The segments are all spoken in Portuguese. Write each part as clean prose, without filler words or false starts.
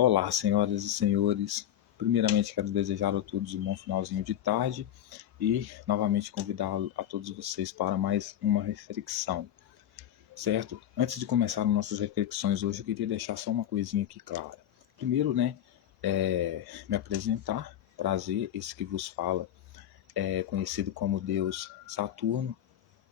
Olá, senhoras e senhores. Primeiramente, quero desejar a todos um bom finalzinho de tarde e novamente convidar a todos vocês para mais uma reflexão, certo? Antes de começar nossas reflexões hoje, eu queria deixar só uma coisinha aqui clara. Primeiro, me apresentar. Prazer, esse que vos fala é conhecido como Deus Saturno,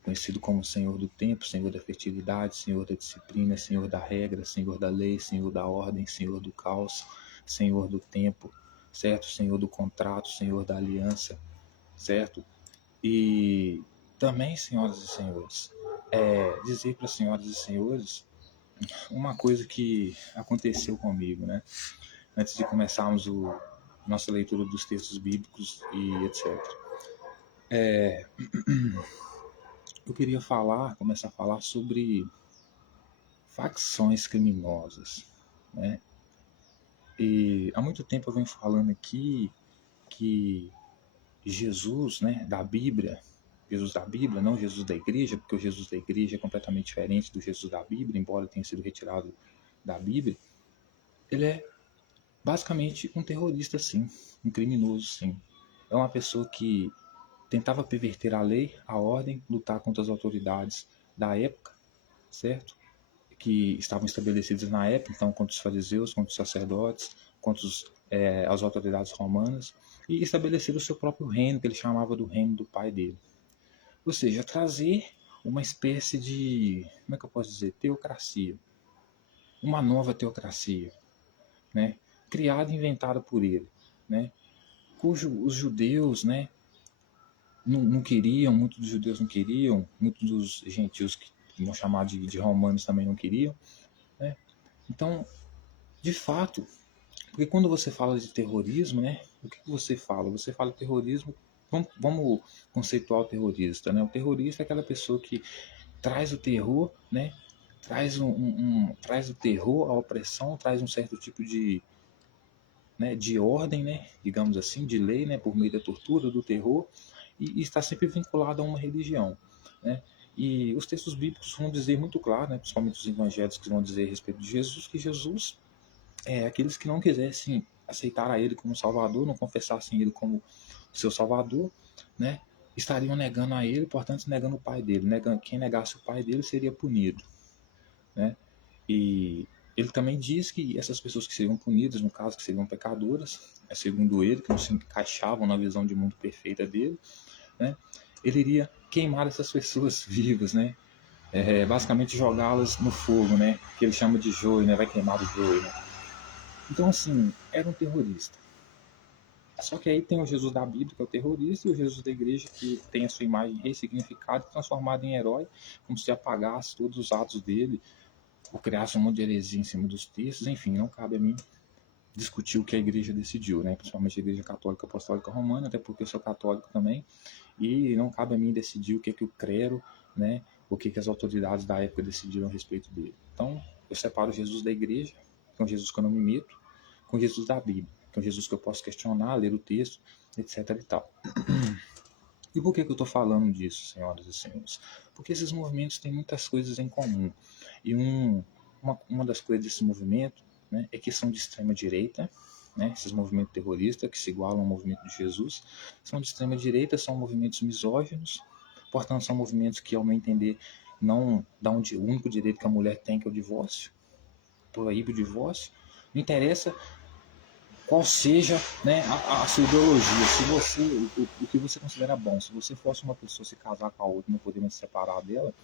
conhecido como Senhor do Tempo, Senhor da Fertilidade, Senhor da Disciplina, Senhor da Regra, Senhor da Lei, Senhor da Ordem, Senhor do Caos, Senhor do Tempo, certo? Senhor do Contrato, Senhor da Aliança, certo? E também, senhoras e senhores, dizer para as senhoras e senhores uma coisa que aconteceu comigo, né? Antes de começarmos nossa leitura dos textos bíblicos e etc. Eu queria começar a falar sobre facções criminosas, né? E há muito tempo eu venho falando aqui que Jesus, né, Jesus da Bíblia, não Jesus da igreja, porque o Jesus da igreja é completamente diferente do Jesus da Bíblia, embora tenha sido retirado da Bíblia, ele é basicamente um terrorista, sim, um criminoso, sim. É uma pessoa que tentava perverter a lei, a ordem, lutar contra as autoridades da época, certo? Que estavam estabelecidas na época, então contra os fariseus, contra os sacerdotes, contra as autoridades romanas, e estabelecer o seu próprio reino, que ele chamava do reino do pai dele. Ou seja, trazer uma espécie de, como é que eu posso dizer, teocracia, uma nova teocracia, né? Criada e inventada por ele, né? Cujo os judeus, né, não queriam, muitos dos judeus não queriam, muitos dos gentios que vamos chamar de romanos também não queriam, né? Então, de fato, porque quando você fala de terrorismo, né, o que você fala? Você fala terrorismo, vamos conceituar o terrorista, né? O terrorista é aquela pessoa que traz o terror, né? Traz o terror, a opressão, traz um certo tipo de ordem, né? Digamos assim, de lei, né? Por meio da tortura, do terror, e está sempre vinculado a uma religião, né? E os textos bíblicos vão dizer muito claro, né? Principalmente os evangélicos que vão dizer a respeito de Jesus, que Jesus aqueles que não quisessem aceitar a ele como Salvador, não confessassem ele como seu Salvador, né, estariam negando a ele, portanto negando o pai dele. Quem negasse o pai dele seria punido, né? E ele também diz que essas pessoas que seriam punidas, no caso que seriam pecadoras, segundo ele, que não se encaixavam na visão de mundo perfeita dele, né, ele iria queimar essas pessoas vivas, né? Basicamente jogá-las no fogo, né? Que ele chama de joio, né? Vai queimar o joio, né? Então, assim, era um terrorista. Só que aí tem o Jesus da Bíblia, que é o terrorista, e o Jesus da igreja, que tem a sua imagem ressignificada e transformada em herói, como se apagasse todos os atos dele, ou criasse um monte de heresia em cima dos textos. Enfim, não cabe a mim discutir o que a igreja decidiu, né? Principalmente a igreja católica apostólica romana, até porque eu sou católico também, e não cabe a mim decidir o que o clero, né? O que as autoridades da época decidiram a respeito dele. Então, eu separo Jesus da igreja, que é um Jesus que eu não me meto, com Jesus da Bíblia, que é um Jesus que eu posso questionar, ler o texto, etc e tal. E por que eu estou falando disso, senhoras e senhores? Porque esses movimentos têm muitas coisas em comum. E uma das coisas desse movimento, né, é que são de extrema direita, né, esses movimentos terroristas que se igualam ao movimento de Jesus, são de extrema direita, são movimentos misóginos, portanto são movimentos que, ao meu entender, não dão o único direito que a mulher tem, que é o divórcio, proíbe o divórcio. Não interessa qual seja, né, a sua ideologia, se você, o que você considera bom. Se você fosse uma pessoa se casar com a outra e não poder mais se separar dela,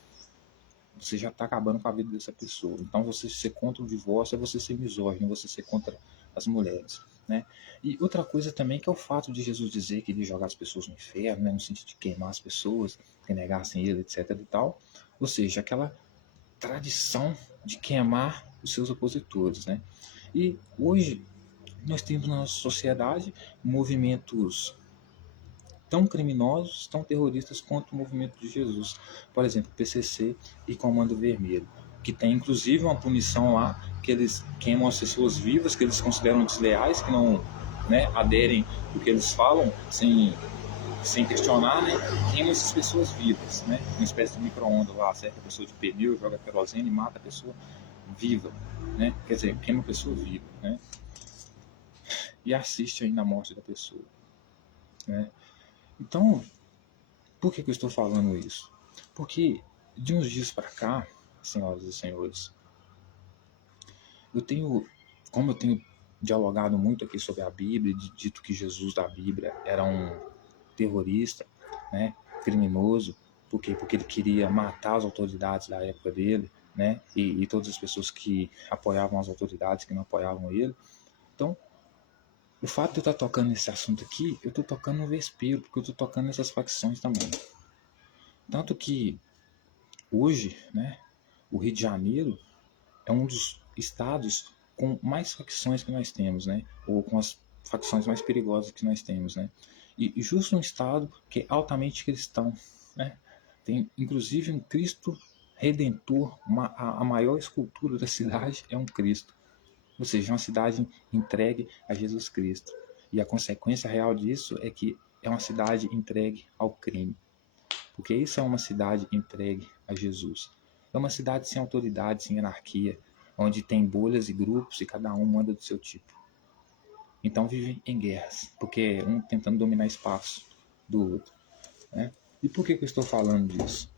você já está acabando com a vida dessa pessoa. Então, você ser contra o divórcio é você ser misógino, você ser contra as mulheres, né? E outra coisa também que é o fato de Jesus dizer que ele ia jogar as pessoas no inferno, né, no sentido de queimar as pessoas, que negassem ele, etc e tal. Ou seja, aquela tradição de queimar os seus opositores, né? E hoje nós temos na nossa sociedade movimentos tão criminosos, tão terroristas quanto o movimento de Jesus. Por exemplo, PCC e Comando Vermelho, que tem inclusive uma punição lá, que eles queimam as pessoas vivas, que eles consideram desleais, que não, né, aderem ao que eles falam sem questionar, né, queimam essas pessoas vivas, né, uma espécie de micro-ondas lá, cerca a pessoa de pneu, joga querosene, mata a pessoa, viva, né? Quer dizer, queima a pessoa viva, né? E assiste aí na morte da pessoa, né? Então, por que eu estou falando isso? Porque de uns dias para cá, senhoras e senhores, eu tenho, como eu tenho dialogado muito aqui sobre a Bíblia, dito que Jesus da Bíblia era um terrorista, né, criminoso, por quê? Porque ele queria matar as autoridades da época dele, né, e todas as pessoas que apoiavam as autoridades, que não apoiavam ele. Então, o fato de eu estar tocando nesse assunto aqui, eu estou tocando no vespeiro, porque eu estou tocando nessas facções também. Tanto que hoje, né, o Rio de Janeiro é um dos estados com mais facções que nós temos, né? Ou com as facções mais perigosas que nós temos, né? E justo um estado que é altamente cristão, né? Tem inclusive um Cristo Redentor, a maior escultura da cidade é um Cristo, ou seja, uma cidade entregue a Jesus Cristo. E a consequência real disso é que é uma cidade entregue ao crime, porque isso é uma cidade entregue a Jesus. É uma cidade sem autoridade, sem anarquia, onde tem bolhas e grupos e cada um manda do seu tipo. Então vivem em guerras, porque um tentando dominar espaço do outro, né? E por que eu estou falando disso?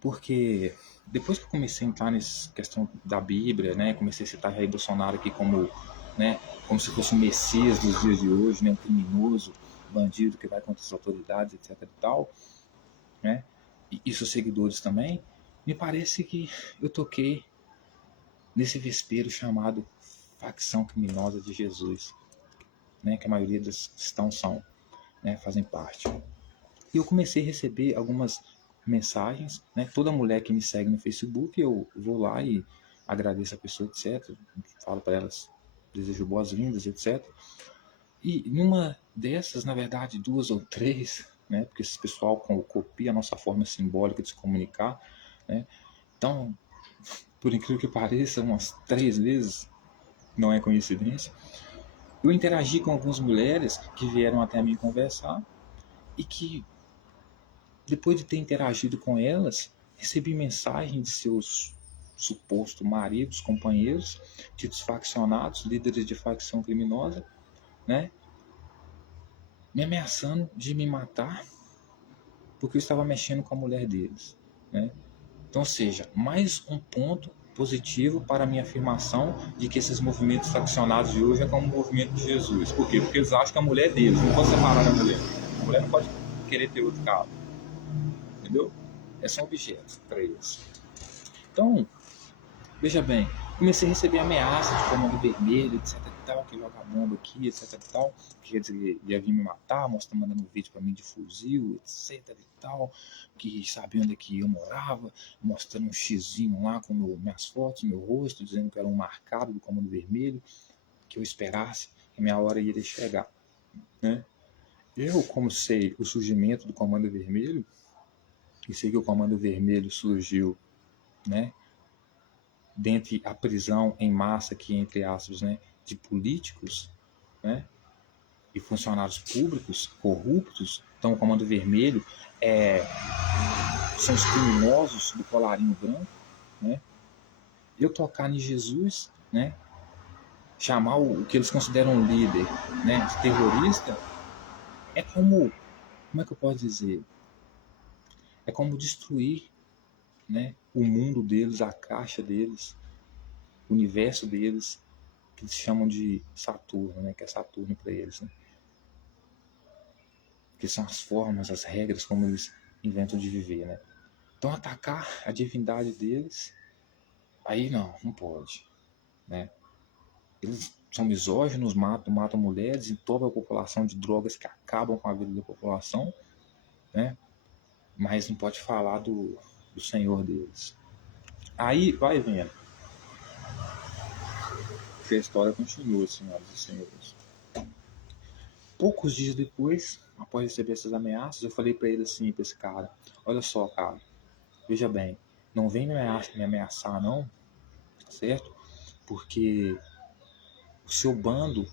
Porque depois que eu comecei a entrar nessa questão da Bíblia, né, comecei a citar Jair Bolsonaro aqui como, né, como se fosse um messias dos dias de hoje, né, um criminoso, bandido que vai contra as autoridades, etc e tal, né, e seus seguidores também, me parece que eu toquei nesse vespeiro chamado facção criminosa de Jesus, né, que a maioria dos cristãos são, né, fazem parte. E eu comecei a receber algumas mensagens, né, toda mulher que me segue no Facebook, eu vou lá e agradeço a pessoa, etc, falo para elas, desejo boas-vindas, etc. E numa dessas, na verdade, duas ou três, né, porque esse pessoal copia a nossa forma simbólica de se comunicar, né, então, por incrível que pareça, umas 3 vezes, não é coincidência, eu interagi com algumas mulheres que vieram até mim conversar e que, depois de ter interagido com elas, recebi mensagem de seus supostos maridos, companheiros, tidos faccionados, líderes de facção criminosa, né, me ameaçando de me matar porque eu estava mexendo com a mulher deles, né? Então, ou seja, mais um ponto positivo para a minha afirmação de que esses movimentos faccionados de hoje é como o movimento de Jesus. Por quê? Porque eles acham que a mulher é deles, não pode separar a mulher. A mulher não pode querer ter outro carro, entendeu? É só um objeto para eles. Então, veja bem, comecei a receber ameaças de comando vermelho, etc e tal, que joga bomba aqui, etc e tal, que quer dizer, ia vir me matar, mandando um vídeo para mim de fuzil, etc e tal, que sabia onde é que eu morava, mostrando um xizinho lá com minhas fotos, meu rosto, dizendo que era um marcado do comando vermelho, que eu esperasse, que minha hora iria chegar, né? Eu, como sei o surgimento do comando vermelho, e sei que o comando vermelho surgiu, né, dentre a prisão em massa que, entre aspas, né, de políticos, né, e funcionários públicos corruptos. Então o Comando Vermelho são os criminosos do colarinho branco, né? Eu tocar em Jesus, né, chamar o que eles consideram um líder, né, de terrorista, é como é que eu posso dizer? É como destruir, né, o mundo deles, a caixa deles, o universo deles, que eles chamam de Saturno, né, que é Saturno para eles, né? Que são as formas, as regras como eles inventam de viver, né? Então atacar a divindade deles, aí não pode, né? Eles são misóginos, matam mulheres, entopem a população de drogas que acabam com a vida da população, né? Mas não pode falar do Senhor deles. Aí vai vendo que a história continua, senhoras e senhores. Poucos dias depois, após receber essas ameaças, eu falei para ele assim, para esse cara: olha só, cara, veja bem, não vem me ameaçar não, certo? Porque o seu bando,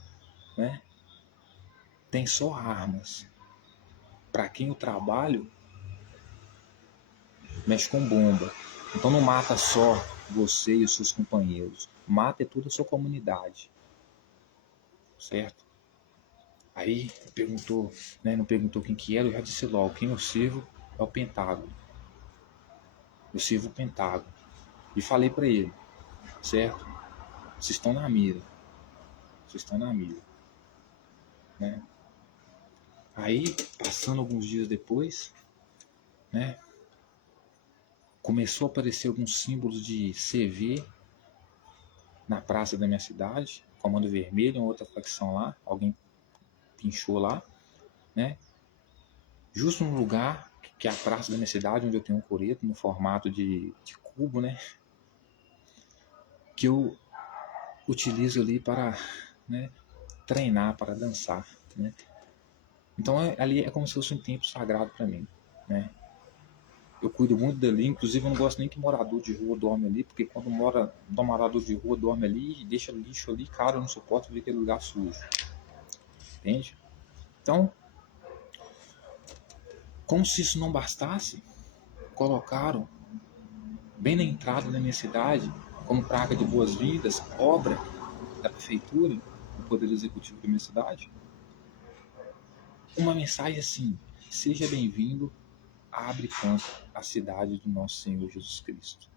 né, tem só armas. Para quem eu trabalho, mexe com bomba. Então não mata só você e os seus companheiros. Mata toda a sua comunidade, certo? Aí perguntou, né, não perguntou quem que era, eu já disse logo, quem eu sirvo é o Pentágono. Eu sirvo o Pentágono. E falei para ele, certo? Vocês estão na mira. Vocês estão na mira. Né? Aí, passando alguns dias depois, né, começou a aparecer alguns símbolos de CV na praça da minha cidade, Comando Vermelho, uma outra facção lá, alguém pinchou lá, né? Justo no lugar que é a praça da minha cidade, onde eu tenho um coreto no formato de cubo, né? Que eu utilizo ali para, né, treinar, para dançar, né? Então ali é como se fosse um tempo sagrado para mim, né? Eu cuido muito dali, inclusive eu não gosto nem que morador de rua dorme ali, porque quando morador de rua dorme ali e deixa lixo ali, cara, eu não suporto ver aquele lugar sujo, entende? Então, como se isso não bastasse, colocaram bem na entrada da minha cidade, como praga de boas-vindas, obra da prefeitura, do Poder Executivo da minha cidade, uma mensagem assim: seja bem-vindo, abre campo à cidade do nosso Senhor Jesus Cristo.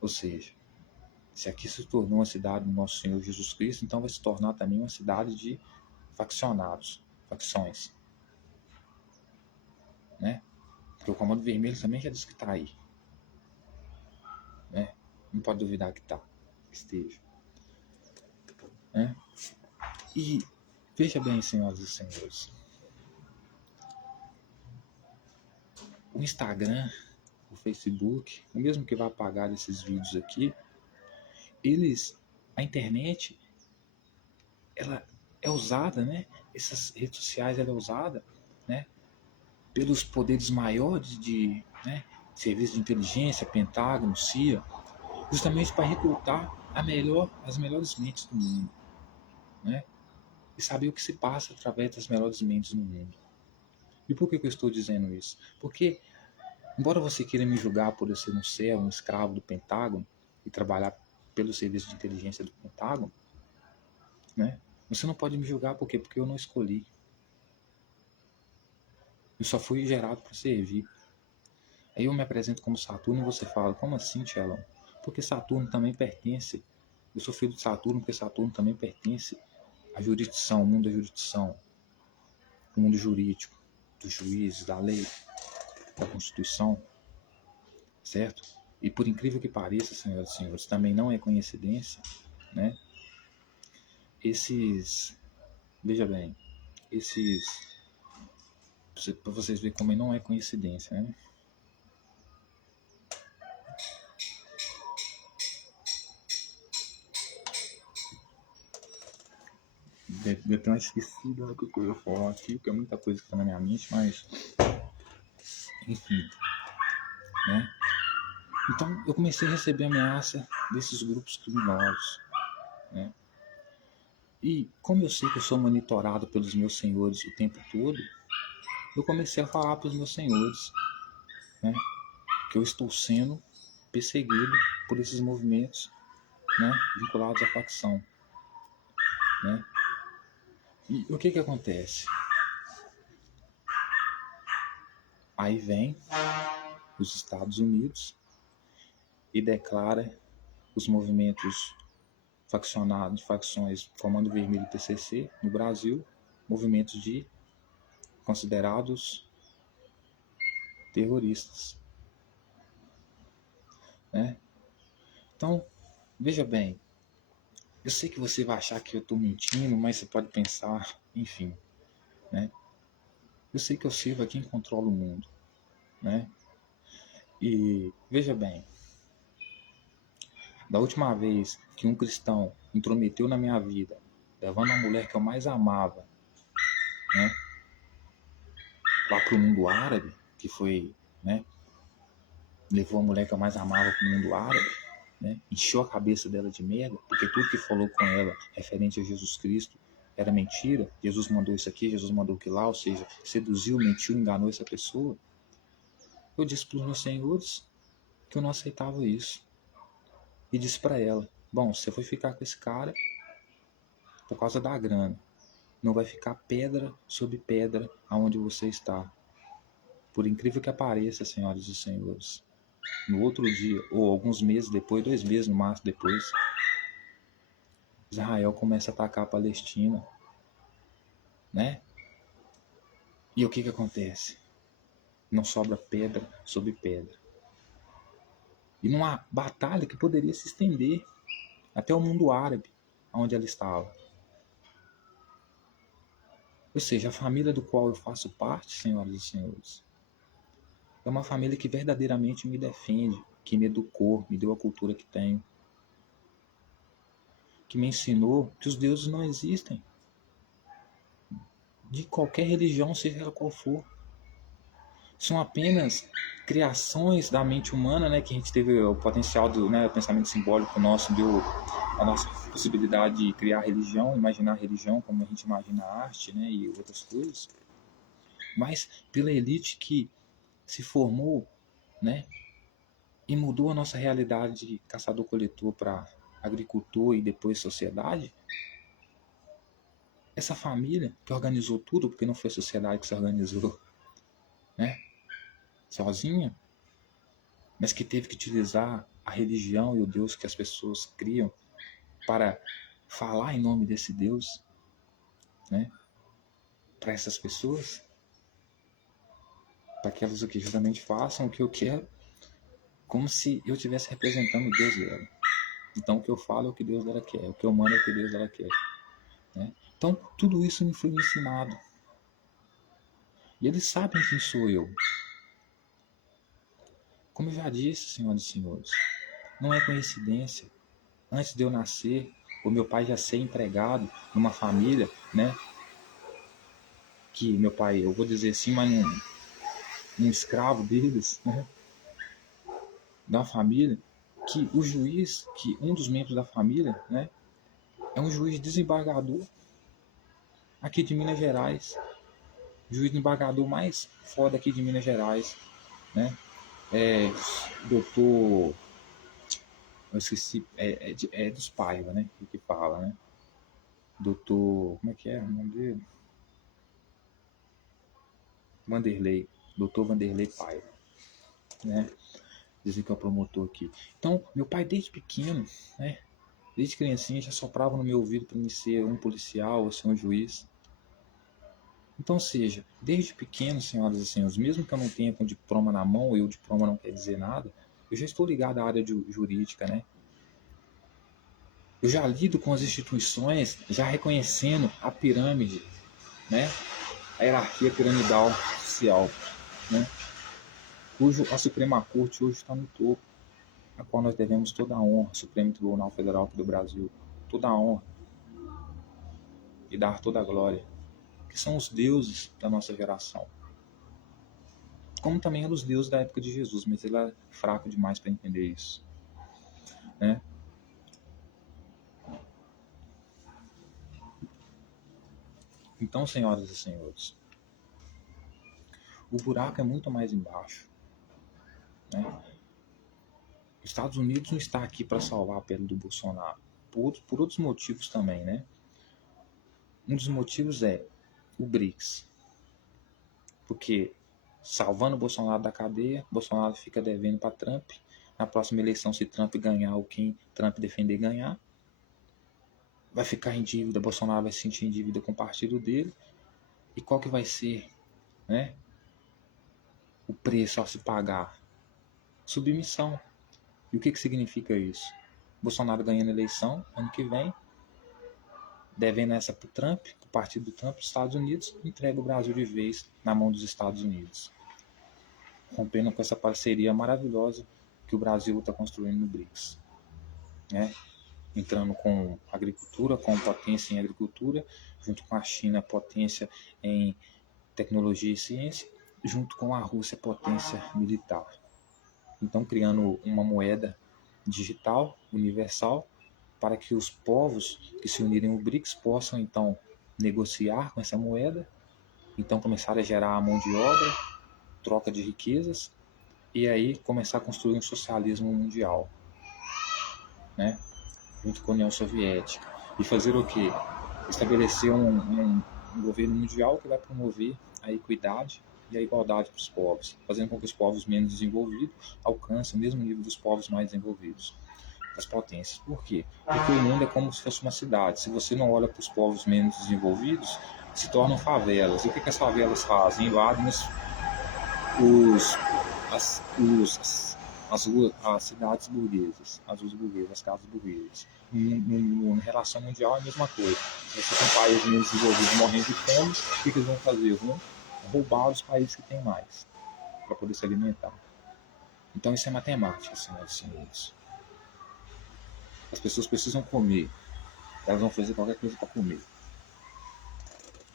Ou seja, se aqui se tornou uma cidade do nosso Senhor Jesus Cristo, então vai se tornar também uma cidade de faccionados, facções, né? Porque o Comando Vermelho também já disse que está aí, né? Não pode duvidar que está, que esteja, né? E veja bem, senhoras e senhores, o Instagram, o Facebook, o mesmo que vai apagar esses vídeos aqui, a internet, ela é usada, né? Essas redes sociais, ela é usada, né, pelos poderes maiores de, né, serviço de inteligência, Pentágono, CIA, justamente para recrutar as melhores mentes do mundo, né? E saber o que se passa através das melhores mentes do mundo. E por que eu estou dizendo isso? Porque, embora você queira me julgar por eu ser um servo, um escravo do Pentágono e trabalhar pelo serviço de inteligência do Pentágono, né? Você não pode me julgar por quê? Porque eu não escolhi. Eu só fui gerado para servir. Aí eu me apresento como Saturno e você fala, como assim, Tchelão? Porque Saturno também pertence. Eu sou filho de Saturno porque Saturno também pertence à jurisdição, ao mundo da jurisdição, ao mundo jurídico, dos juízes, da lei, da Constituição, certo? E por incrível que pareça, senhoras e senhores, também não é coincidência, né? Veja bem, para vocês verem como não é coincidência, né? Eu tenho esquecido o que eu ia falar aqui, porque é muita coisa que está na minha mente, mas enfim, né? Então eu comecei a receber ameaça desses grupos criminosos, né? E como eu sei que eu sou monitorado pelos meus senhores o tempo todo, eu comecei a falar para os meus senhores, né, que eu estou sendo perseguido por esses movimentos, né, vinculados à facção, né? E o que acontece? Aí vem os Estados Unidos e declara os movimentos faccionados, facções Comando Vermelho e PCC no Brasil, movimentos considerados terroristas, né? Então, veja bem, eu sei que você vai achar que eu estou mentindo, mas você pode pensar, enfim, né? Eu sei que eu sirvo a quem controla o mundo, né? E veja bem, da última vez que um cristão intrometeu na minha vida, levando a mulher que eu mais amava, né, lá para o mundo árabe, que foi, né, levou a mulher que eu mais amava para o mundo árabe, né, encheu a cabeça dela de merda, porque tudo que falou com ela referente a Jesus Cristo era mentira. Jesus mandou isso aqui, Jesus mandou aquilo lá, ou seja, seduziu, mentiu, enganou essa pessoa. Eu disse para os meus senhores, que eu não aceitava isso. E disse para ela: bom, você foi ficar com esse cara por causa da grana. Não vai ficar pedra sobre pedra aonde você está. Por incrível que pareça, senhoras e senhores, no outro dia, ou alguns meses depois, 2 meses no máximo depois, Israel começa a atacar a Palestina, né? E o que que acontece? Não sobra pedra sobre pedra. E numa batalha que poderia se estender até o mundo árabe, onde ela estava. Ou seja, a família do qual eu faço parte, senhoras e senhores, é uma família que verdadeiramente me defende, que me educou, me deu a cultura que tenho, que me ensinou que os deuses não existem, de qualquer religião, seja ela qual for. São apenas criações da mente humana, né, que a gente teve o potencial do, né, o pensamento simbólico nosso, deu a nossa possibilidade de criar religião, imaginar religião como a gente imagina a arte, né, e outras coisas. Mas pela elite que se formou, né, e mudou a nossa realidade de caçador-coletor para agricultor e depois sociedade, essa família que organizou tudo, porque não foi a sociedade que se organizou, né, sozinha, mas que teve que utilizar a religião e o Deus que as pessoas criam para falar em nome desse Deus, né, para essas pessoas, para que elas o que justamente façam o que eu quero, como se eu estivesse representando o Deus dela. Então o que eu falo é o que Deus dela quer, o que eu mando é o que Deus dela quer, né? Então tudo isso me foi ensinado. E eles sabem quem sou eu. Como eu já disse, senhoras e senhores, não é coincidência. Antes de eu nascer, o meu pai já ser empregado numa família, né? Que meu pai, eu vou dizer assim, mas um escravo deles, né? Da família, que o juiz, que um dos membros da família, né? É um juiz desembargador aqui de Minas Gerais. O juiz desembargador mais foda aqui de Minas Gerais, né? É doutor, eu esqueci, é dos Paiva, né? Que fala, né? Doutor, como é que é o nome dele? Vanderlei, doutor Vanderlei Paiva, né? Dizem que é o promotor aqui. Então, meu pai desde pequeno, né? Desde criancinha já soprava no meu ouvido para me ser um policial ou ser um juiz. Então, seja, desde pequeno, senhoras e senhores, mesmo que eu não tenha com diploma na mão, e o diploma não quer dizer nada, eu já estou ligado à área jurídica, né? Eu já lido com as instituições, já reconhecendo a pirâmide, né? A hierarquia piramidal social, né? Cujo a Suprema Corte hoje está no topo, a qual nós devemos toda a honra, Supremo Tribunal Federal aqui do Brasil, toda a honra e dar toda a glória, que são os deuses da nossa geração. Como também eram os deuses da época de Jesus, mas ele é fraco demais para entender isso, né? Então, senhoras e senhores, o buraco é muito mais embaixo, né? Os Estados Unidos não está aqui para salvar a pele do Bolsonaro, por outros motivos também, né? Um dos motivos é o BRICS, porque salvando o Bolsonaro da cadeia, Bolsonaro fica devendo para Trump. Na próxima eleição, se Trump ganhar ou quem Trump defender ganhar, vai ficar em dívida, Bolsonaro vai se sentir em dívida com o partido dele. E qual que vai ser, né, o preço a se pagar? Submissão. E o que significa isso? Bolsonaro ganhando a eleição ano que vem, devendo essa para o Trump, o partido do Trump, os Estados Unidos, entrega o Brasil de vez na mão dos Estados Unidos, rompendo com essa parceria maravilhosa que o Brasil está construindo no BRICS, né? Entrando com agricultura, com potência em agricultura, junto com a China, potência em tecnologia e ciência, junto com a Rússia, potência militar. Então, criando uma moeda digital, universal, para que os povos que se unirem ao BRICS possam, então, negociar com essa moeda, então começar a gerar a mão de obra, troca de riquezas, e aí começar a construir um socialismo mundial, né? Junto com a União Soviética. E fazer o quê? Estabelecer um governo mundial que vai promover a equidade e a igualdade para os povos, fazendo com que os povos menos desenvolvidos alcancem o mesmo nível dos povos mais desenvolvidos, das potências. Por quê? Porque o mundo é como se fosse uma cidade. Se você não olha para os povos menos desenvolvidos, se tornam favelas. E o que as favelas fazem? Invadem os, as cidades burguesas, as ruas burguesas, as casas burguesas. Em relação mundial é a mesma coisa. Você tem países menos desenvolvidos morrendo de fome, o que eles vão fazer? Vão roubar os países que têm mais, para poder se alimentar. Então isso é matemática, senhoras e senhores. As pessoas precisam comer, elas vão fazer qualquer coisa para comer,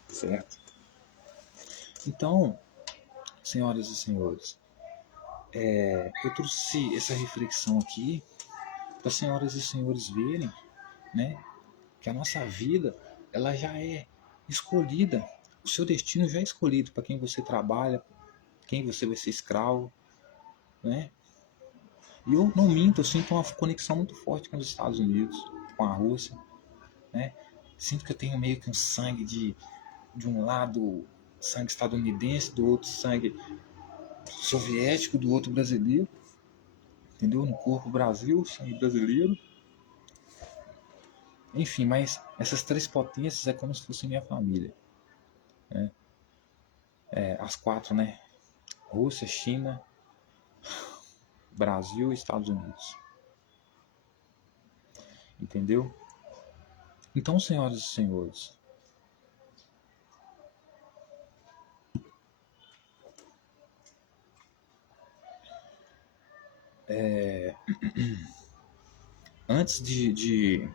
certo? Então, senhoras e senhores, eu trouxe essa reflexão aqui para as senhoras e senhores verem, né, que a nossa vida ela já é escolhida, o seu destino já é escolhido para quem você trabalha, quem você vai ser escravo, né? E eu não minto, eu sinto uma conexão muito forte com os Estados Unidos, com a Rússia, né? Sinto que eu tenho meio que um sangue de um lado sangue estadunidense, do outro sangue soviético, do outro brasileiro, entendeu? No corpo Brasil, sangue brasileiro. Enfim, mas essas três potências é como se fosse minha família, né? As quatro, né? Rússia, China, Brasil e Estados Unidos. Entendeu? Então, senhoras e senhores, antes de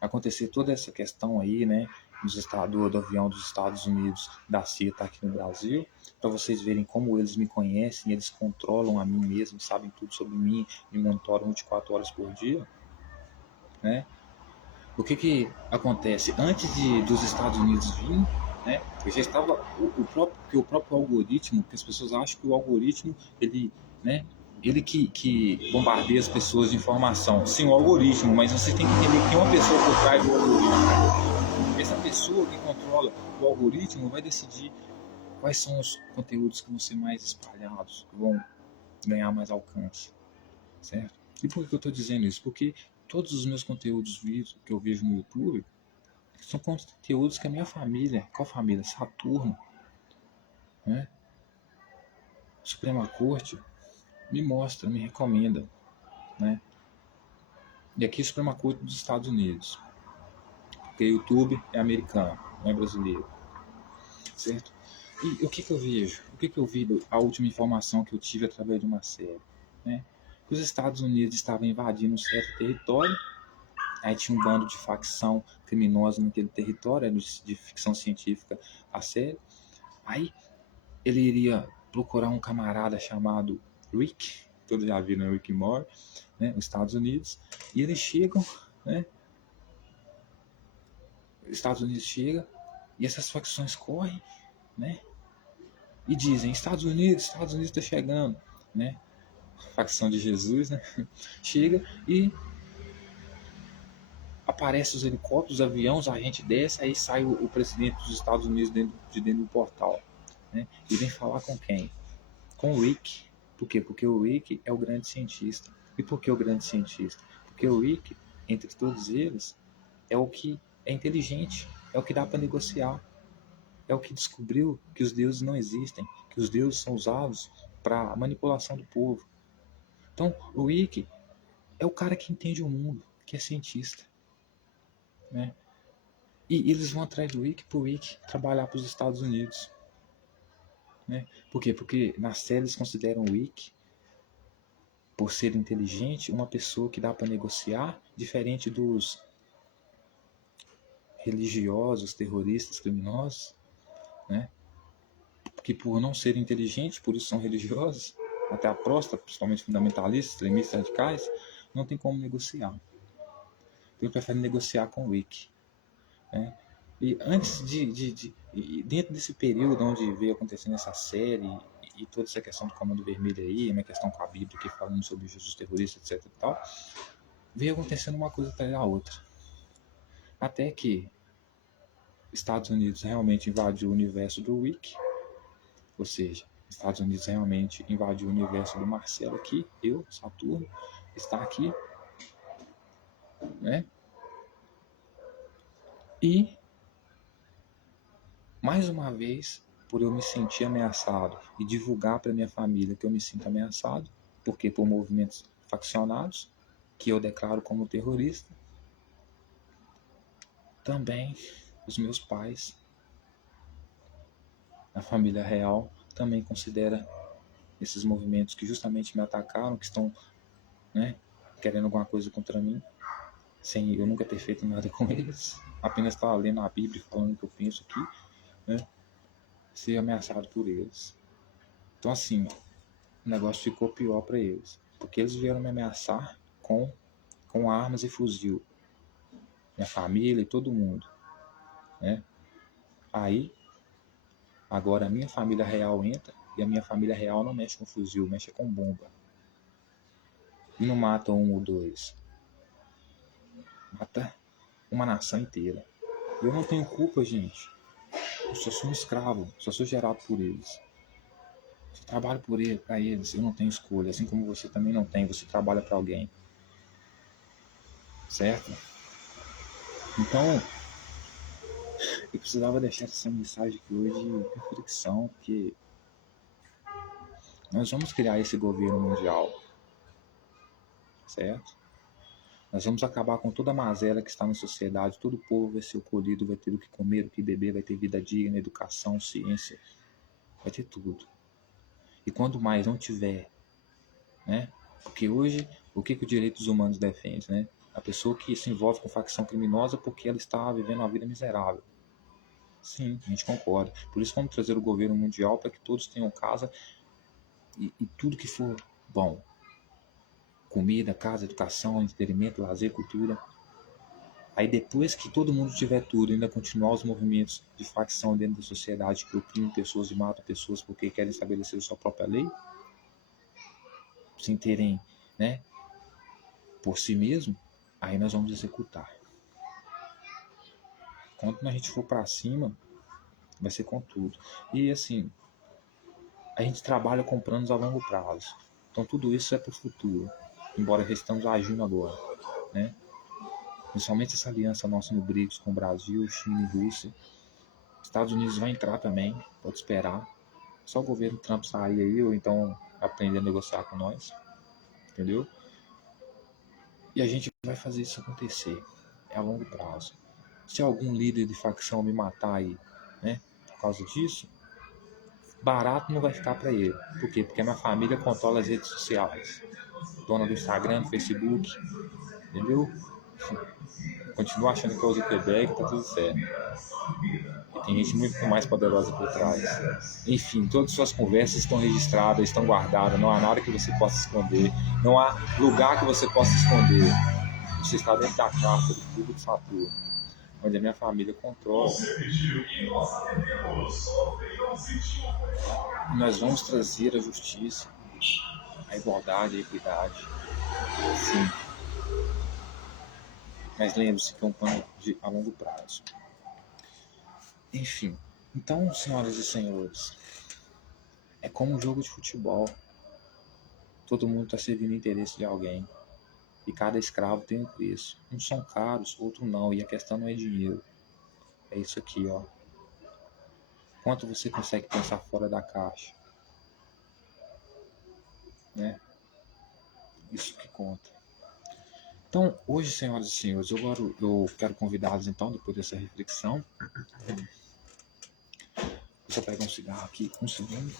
acontecer toda essa questão aí, né, do avião dos Estados Unidos da CIA tá aqui no Brasil, para vocês verem como eles me conhecem, eles controlam a mim mesmo, sabem tudo sobre mim, me monitoram 24 horas por dia, né? O que acontece antes dos Estados Unidos virem, né? Eu já estava o próprio algoritmo, que as pessoas acham que o algoritmo ele, né? Ele que bombardeia as pessoas de informação. Sim, o algoritmo, mas você tem que entender que tem uma pessoa por trás do algoritmo. Essa pessoa que controla o algoritmo vai decidir quais são os conteúdos que vão ser mais espalhados, que vão ganhar mais alcance, certo? E por que eu estou dizendo isso? Porque todos os meus conteúdos que eu vejo no YouTube são conteúdos que a minha família, qual família? Saturno, né? Suprema Corte, me mostra, me recomenda, né? E aqui Suprema Corte dos Estados Unidos, porque o YouTube é americano, não é brasileiro, certo? E o que eu vejo? O que eu vi a última informação que eu tive através de uma série, né? Que os Estados Unidos estavam invadindo um certo território. Aí tinha um bando de facção criminosa naquele território, de ficção científica a sério. Aí ele iria procurar um camarada chamado Rick, todos já viram Rick and Morty, né, nos Estados Unidos, e eles chegam, né, os Estados Unidos chega e essas facções correm, né, e dizem Estados Unidos está chegando, né, facção de Jesus, né, chega e aparece os helicópteros, os aviões, a gente desce, aí sai o presidente dos Estados Unidos dentro do portal, né? E vem falar com quem? Com o Rick. Por quê? Porque o Rick é o grande cientista. E por que o grande cientista? Porque o Rick, entre todos eles, é o que é inteligente, é o que dá para negociar, é o que descobriu que os deuses não existem, que os deuses são usados para manipulação do povo. Então, o Rick é o cara que entende o mundo, que é cientista, né? E eles vão atrás do Wiki pro Wiki trabalhar para os Estados Unidos, né? Por quê? Porque na série eles consideram o Wiki, por ser inteligente, uma pessoa que dá para negociar, diferente dos religiosos, terroristas, criminosos, né? Que por não serem inteligentes, por isso são religiosos, até a próstata, principalmente fundamentalistas, extremistas radicais, não tem como negociar. Então ele prefere negociar com o Wiki, né? E antes dentro desse período onde veio acontecendo essa série e toda essa questão do Comando Vermelho aí, a minha questão com a Bíblia, aqui falando sobre Jesus terrorista, etc e tal, veio acontecendo uma coisa atrás da outra. Até que Estados Unidos realmente invadiu o universo do Rick, ou seja, Estados Unidos realmente invadiu o universo do Marcelo aqui, eu, Saturno, está aqui, né? E, mais uma vez, por eu me sentir ameaçado e divulgar para minha família que eu me sinto ameaçado, porque por movimentos faccionados, que eu declaro como terrorista, também os meus pais, a família real, também considera esses movimentos que justamente me atacaram, que estão, né, querendo alguma coisa contra mim, sem eu nunca ter feito nada com eles, apenas estar lendo a Bíblia e falando o que eu penso aqui, né, ser ameaçado por eles. Então, assim, o negócio ficou pior para eles, porque eles vieram me ameaçar com armas e fuzil, minha família e todo mundo, né? Aí, agora a minha família real entra e a minha família real não mexe com fuzil, mexe com bomba. E não mata um ou dois, mata uma nação inteira. Eu não tenho culpa, gente. Eu só sou um escravo, só sou gerado por eles. Eu trabalho por eles, para eles, eu não tenho escolha. Assim como você também não tem, você trabalha para alguém. Certo? Então, eu precisava deixar essa mensagem aqui hoje de reflexão, porque nós vamos criar esse governo mundial. Certo? Nós vamos acabar com toda a mazela que está na sociedade, todo o povo vai ser acolhido, vai ter o que comer, o que beber, vai ter vida digna, educação, ciência, vai ter tudo. E quando mais não tiver, né? Porque hoje, o que os direitos humanos defende, né? A pessoa que se envolve com facção criminosa porque ela está vivendo uma vida miserável. Sim, a gente concorda. Por isso vamos trazer o governo mundial para que todos tenham casa e tudo que for bom. Comida, casa, educação, entretenimento, lazer, cultura. Aí depois que todo mundo tiver tudo, ainda continuar os movimentos de facção dentro da sociedade que oprimem pessoas e matam pessoas porque querem estabelecer sua própria lei, sem terem, né, por si mesmo, aí nós vamos executar. Quando a gente for para cima, vai ser com tudo. E assim, a gente trabalha com planos a longo prazo. Então tudo isso é para o futuro, embora já estamos agindo agora, né? Principalmente essa aliança nossa no BRICS com o Brasil, China e Rússia. Estados Unidos vai entrar também, pode esperar. Só o governo Trump sair aí, ou então aprender a negociar com nós, entendeu? E a gente vai fazer isso acontecer. É a longo prazo. Se algum líder de facção me matar aí, né, por causa disso, barato não vai ficar para ele. Por quê? Porque a minha família controla as redes sociais. Dona do Instagram, do Facebook, entendeu? Continua achando que é o Zuckerberg, tá tudo certo. E tem gente muito mais poderosa por trás. Enfim, todas as suas conversas estão registradas, estão guardadas, não há nada que você possa esconder, não há lugar que você possa esconder. Você está dentro da carta do Clube de Saturno, onde a minha família controla. Nós vamos trazer a justiça, a igualdade, a equidade. Sim. Mas lembre-se que é um plano a longo prazo. Enfim, então, senhoras e senhores, é como um jogo de futebol. Todo mundo está servindo o interesse de alguém. E cada escravo tem um preço. Uns são caros, outros não. E a questão não é dinheiro. É isso aqui, ó. Quanto você consegue pensar fora da caixa? Né? Isso que conta. Então, hoje, senhoras e senhores, eu quero convidá-los, então, depois dessa reflexão. Deixa eu pegar um cigarro aqui, um segundo.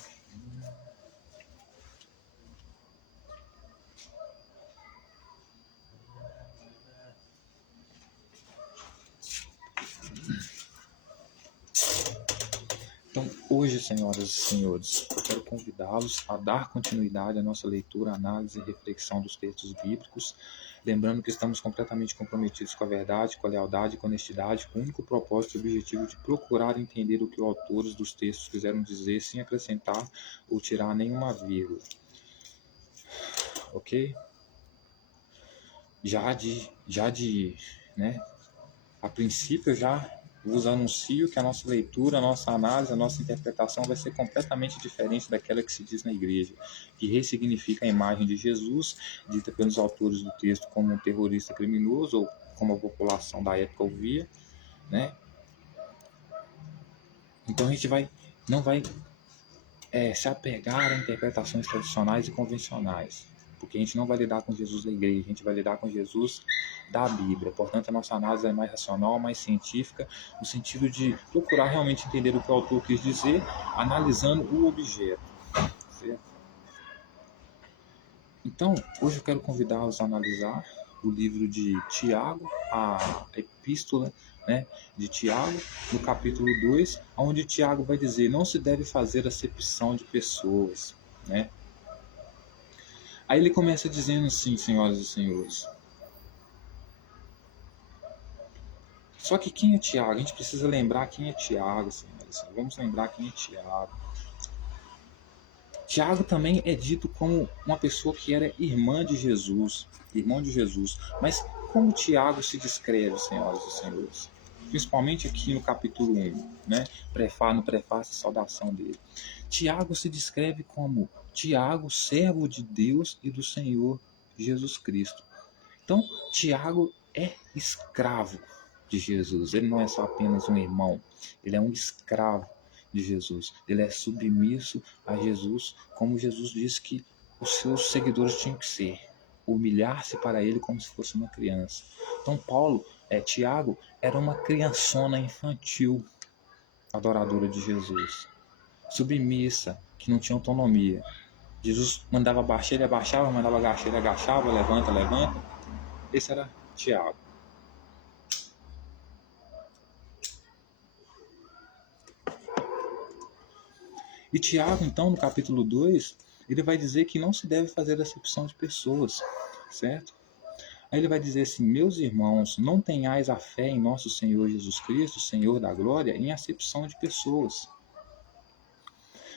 Então, hoje Hoje, senhoras e senhores, eu quero convidá-los a dar continuidade à nossa leitura, análise e reflexão dos textos bíblicos, lembrando que estamos completamente comprometidos com a verdade, com a lealdade e com a honestidade, com o único propósito e objetivo de procurar entender o que os autores dos textos quiseram dizer, sem acrescentar ou tirar nenhuma vírgula. Ok? A princípio, eu já vos anuncio que a nossa leitura, a nossa análise, a nossa interpretação vai ser completamente diferente daquela que se diz na igreja, que ressignifica a imagem de Jesus, dita pelos autores do texto como um terrorista criminoso, ou como a população da época ouvia, né? Então a gente não vai se apegar a interpretações tradicionais e convencionais, porque a gente não vai lidar com Jesus da igreja, a gente vai lidar com Jesus da Bíblia. Portanto, a nossa análise é mais racional, mais científica, no sentido de procurar realmente entender o que o autor quis dizer, analisando o objeto. Certo? Então, hoje eu quero convidá-los a analisar o livro de Tiago, a epístola, de Tiago, no capítulo 2, onde Tiago vai dizer: não se deve fazer acepção de pessoas. Né? Aí ele começa dizendo assim, senhoras e senhores. Só que quem é Tiago? A gente precisa lembrar quem é Tiago, senhoras. Vamos lembrar quem é Tiago. Tiago também é dito como uma pessoa que era irmão de Jesus. Mas como Tiago se descreve, senhoras e senhores? Principalmente aqui no capítulo 1, né? No prefácio e saudação dele. Tiago se descreve como Tiago, servo de Deus e do Senhor Jesus Cristo. Então, Tiago é escravo de Jesus. Ele não é só apenas um irmão, ele é um escravo de Jesus. Ele é submisso a Jesus, como Jesus disse que os seus seguidores tinham que ser. Humilhar-se para ele como se fosse uma criança. Então, Tiago era uma criançona infantil, adoradora de Jesus. Submissa, que não tinha autonomia. Jesus mandava baixar, ele abaixava, mandava agachar, ele agachava, levanta. Esse era Tiago. E Tiago, então, no capítulo 2, ele vai dizer que não se deve fazer acepção de pessoas, certo? Aí ele vai dizer assim: meus irmãos, não tenhais a fé em nosso Senhor Jesus Cristo, Senhor da glória, em acepção de pessoas.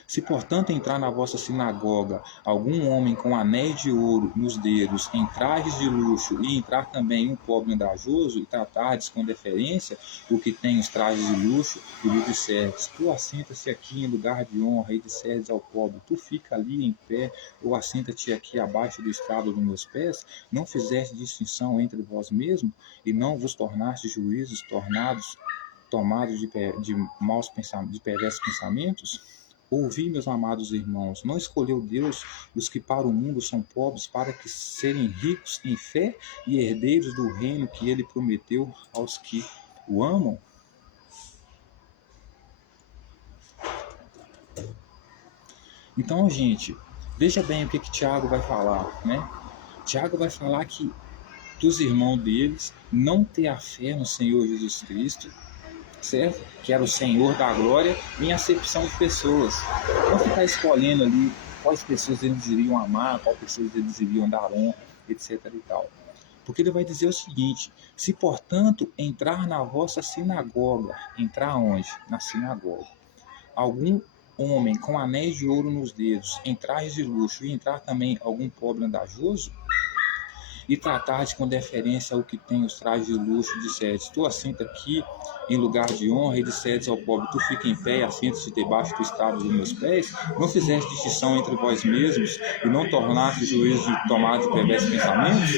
Se, portanto, entrar na vossa sinagoga algum homem com anéis de ouro nos dedos, em trajes de luxo, e entrar também um pobre andrajoso, e tratardes com deferência o que tem os trajes de luxo, e lhe disserdes: tu assenta-se aqui em lugar de honra, e disserdes ao pobre: tu fica ali em pé, ou assenta-te aqui abaixo do estrado dos meus pés, não fizeste distinção entre vós mesmos, e não vos tornaste juízes tomados de perversos pensamentos? Ouvi, meus amados irmãos, não escolheu Deus os que para o mundo são pobres, para que serem ricos em fé e herdeiros do reino que ele prometeu aos que o amam? Então, gente, veja bem o que Tiago vai falar, né? Tiago vai falar que dos irmãos deles não ter a fé no Senhor Jesus Cristo, certo? Que era o Senhor da glória, em acepção de pessoas. Não ficar escolhendo ali quais pessoas eles iriam amar, quais pessoas eles iriam dar honra, etc. e tal. Porque ele vai dizer o seguinte: se, portanto, entrar na vossa sinagoga, entrar onde? Na sinagoga. Algum homem com anéis de ouro nos dedos, em trajes de luxo, e entrar também algum pobre andajoso, e tratar-te com deferência ao que tem os trajes de luxo, disseres: tu assenta aqui em lugar de honra, e disseres ao pobre: tu fica em pé e assenta-te debaixo do estrado dos meus pés, não fizeste distinção entre vós mesmos, e não tornaste juízo de tomar de perversos pensamentos?